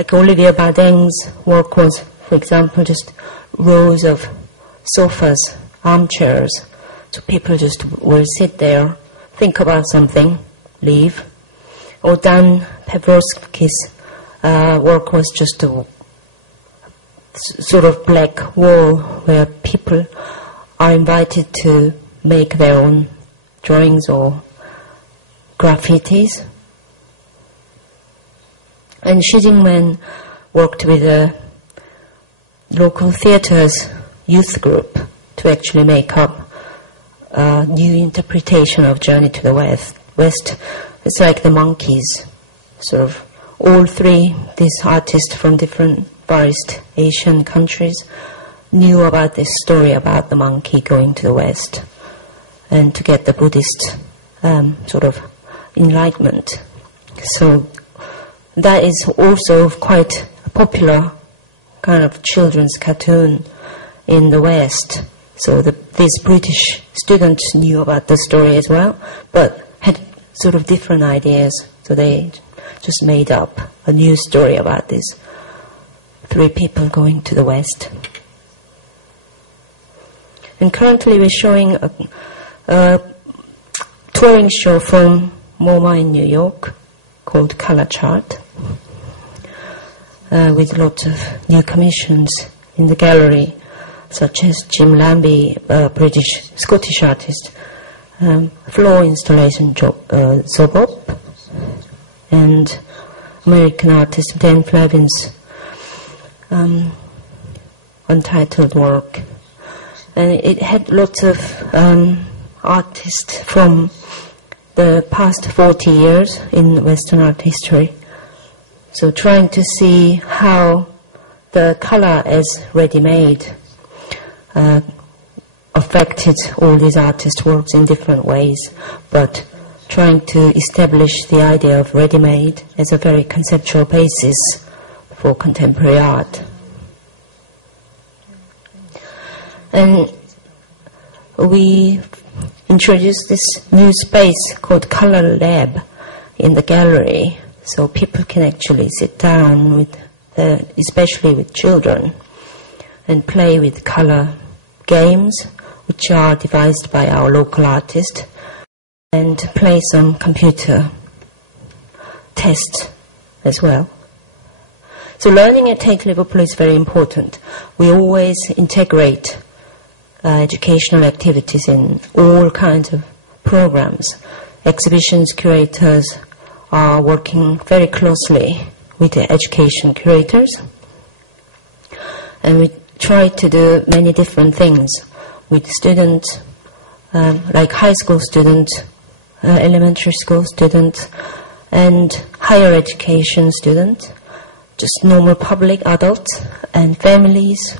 Like Olivier Bardin's work was, for example, just rows of sofas, armchairs. So people just will sit there, think about something, leave. Or Dan Pevrovsky's work was just a sort of black wall where people are invited to make their own drawings or graffitis. And Xi Jingmen worked with a local theatre's youth group to actually make up a new interpretation of Journey to the West. It's like the monkeys, sort of all three, these artists from different Far East Asian countries knew about this story about the monkey going to the West and to get the Buddhist sort of enlightenment. So that is also quite a popular kind of children's cartoon in the West. So these British students knew about the story as well, but had sort of different ideas. So they just made up a new story about these three people going to the West. And currently we're showing a touring show from MoMA in New York called Color Chart, with lots of new commissions in the gallery, such as Jim Lambie, a Scottish artist, floor installation Zobop, and American artist Dan Flavin's untitled work. And it had lots of artists from the past 40 years in Western art history. So trying to see how the color as ready-made affected all these artists' works in different ways, but trying to establish the idea of ready-made as a very conceptual basis for contemporary art. And we introduced this new space called Color Lab in the gallery, so people can actually sit down with, especially with children, and play with color games, which are devised by our local artist, and play some computer tests as well. So learning at Tate Liverpool is very important. We always integrate educational activities in all kinds of programs. Exhibitions curators are working very closely with the education curators, and we try to do many different things with students, like high school students, elementary school students, and higher education students, just normal public adults and families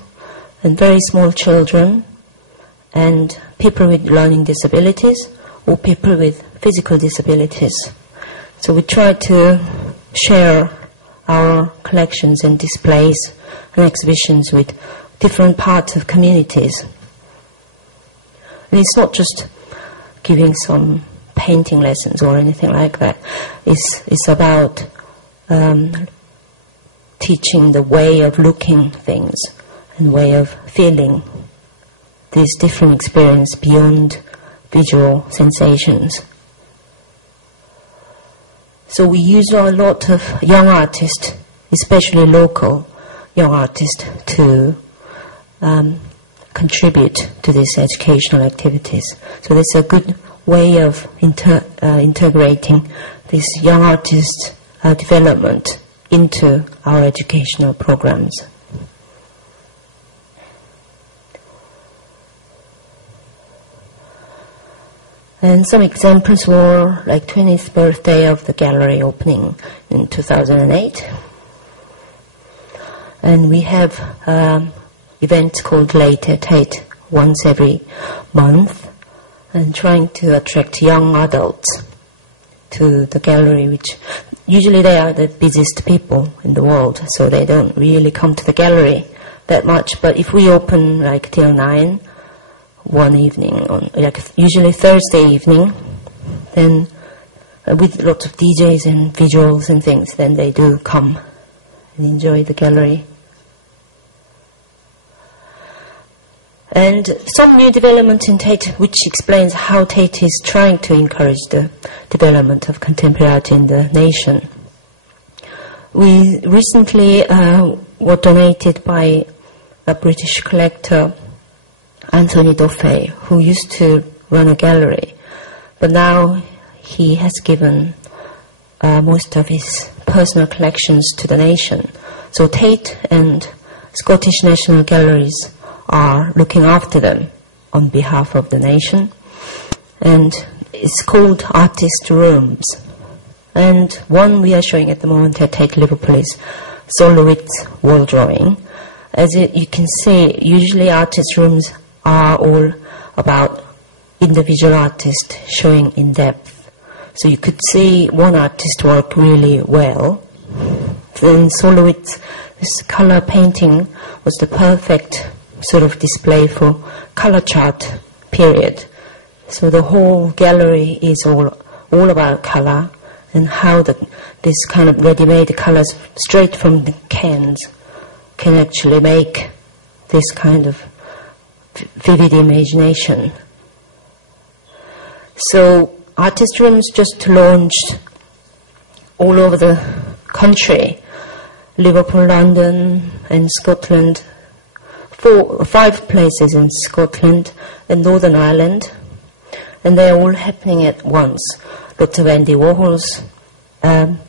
and very small children, and people with learning disabilities or people with physical disabilities. So we try to share our collections and displays and exhibitions with different parts of communities. And it's not just giving some painting lessons or anything like that. It's about teaching the way of looking things and way of feeling these different experiences beyond visual sensations. So we use a lot of young artists, especially local young artists, to contribute to these educational activities. So that's a good way of integrating this young artist development into our educational programs. And some examples were like 20th birthday of the gallery opening in 2008. And we have events called Late at Tate once every month, and trying to attract young adults to the gallery, which usually they are the busiest people in the world, so they don't really come to the gallery that much. But if we open like till 9, one evening, on like usually Thursday evening, then with lots of DJs and visuals and things, then they do come and enjoy the gallery. And some new development in Tate, which explains how Tate is trying to encourage the development of contemporary art in the nation. We recently were donated by a British collector, Anthony Doffey, who used to run a gallery, but now he has given most of his personal collections to the nation. So Tate and Scottish National Galleries are looking after them on behalf of the nation, and it's called Artist Rooms. And one we are showing at the moment at Tate Liverpool is Solowit's wall drawing. As you can see, usually artist rooms are all about individual artists showing in depth. So you could see one artist work really well. Then Solowit's this color painting was the perfect sort of display for color chart period. So the whole gallery is all about color and how this kind of ready-made colors straight from the cans can actually make this kind of vivid imagination. So artist rooms just launched all over the country, Liverpool, London and Scotland, 5 places in Scotland and Northern Ireland, and they're all happening at once. Lots of Andy Warhol's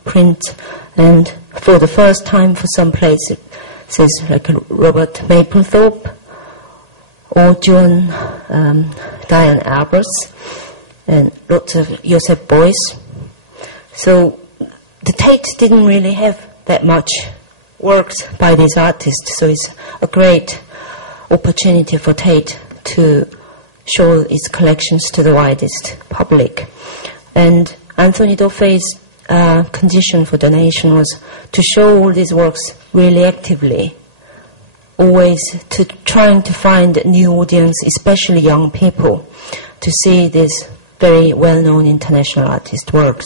print, and for the first time for some places like Robert Mapplethorpe, Audrey, Diane Arbus, and lots of Joseph Beuys. So the Tate didn't really have that much works by these artists, so it's a great opportunity for Tate to show its collections to the widest public. And Anthony Doffey's condition for donation was to show all these works really actively, always trying to find a new audience, especially young people, to see these very well-known international artist works.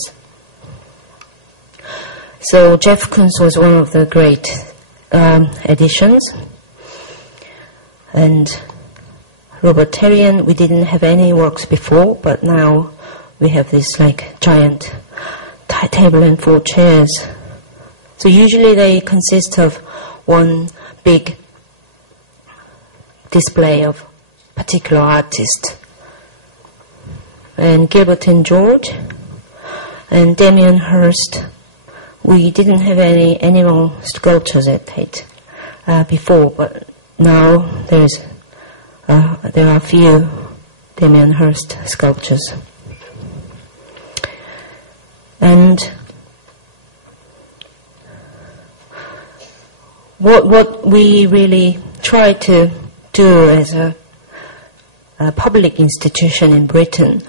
So Jeff Koons was one of the great additions, and Robert Terrian, we didn't have any works before, but now we have this like giant table and 4 chairs. So usually they consist of one big display of particular artist. And Gilbert and George and Damien Hirst, we didn't have any animal sculptures at Tate before, but now there are a few Damien Hirst sculptures. And what we really try to do as a public institution in Britain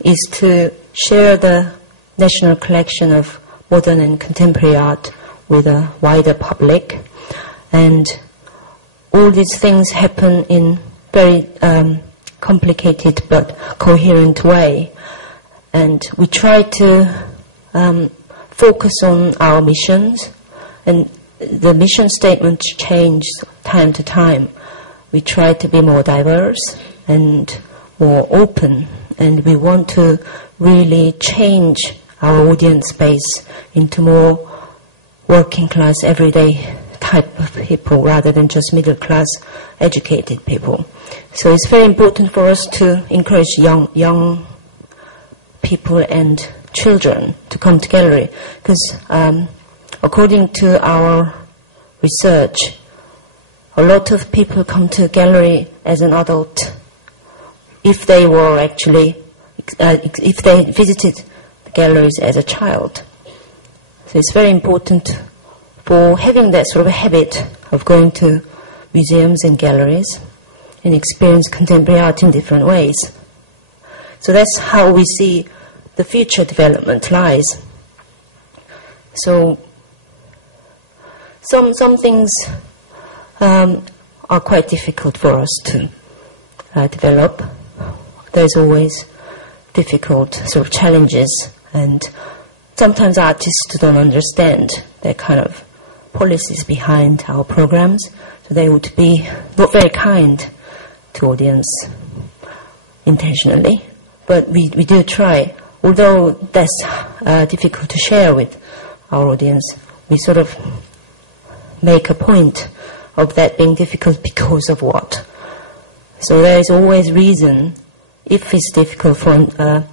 is to share the national collection of modern and contemporary art with a wider public. And all these things happen in very complicated but coherent way. And we try to focus on our missions, and the mission statements change time to time. We try to be more diverse and more open, and we want to really change our audience base into more working class, everyday type of people rather than just middle class, educated people. So it's very important for us to encourage young people and children to come to gallery, because according to our research, a lot of people come to gallery as an adult if they were actually, if they visited the galleries as a child. So it's very important for having that sort of habit of going to museums and galleries and experience contemporary art in different ways. So that's how we see the future development lies. So some things are quite difficult for us to develop. There's always difficult sort of challenges, and sometimes artists don't understand their kind of policies behind our programs. So they would be not very kind to audience intentionally, but we do try. Although that's difficult to share with our audience, we sort of make a point of that being difficult because of what. So there is always reason. If it's difficult for an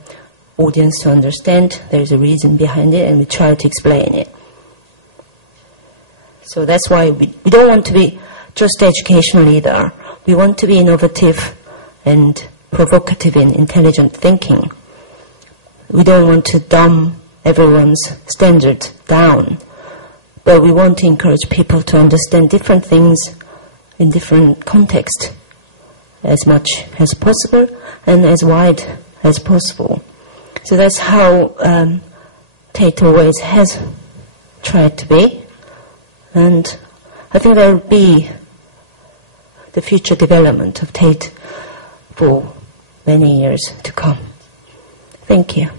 audience to understand, there is a reason behind it, and we try to explain it. So that's why we don't want to be just educational either. We want to be innovative and provocative in intelligent thinking. We don't want to dumb everyone's standard down, but we want to encourage people to understand different things in different contexts as much as possible and as wide as possible. So that's how Tate always has tried to be, and I think that will be the future development of Tate for many years to come. Thank you.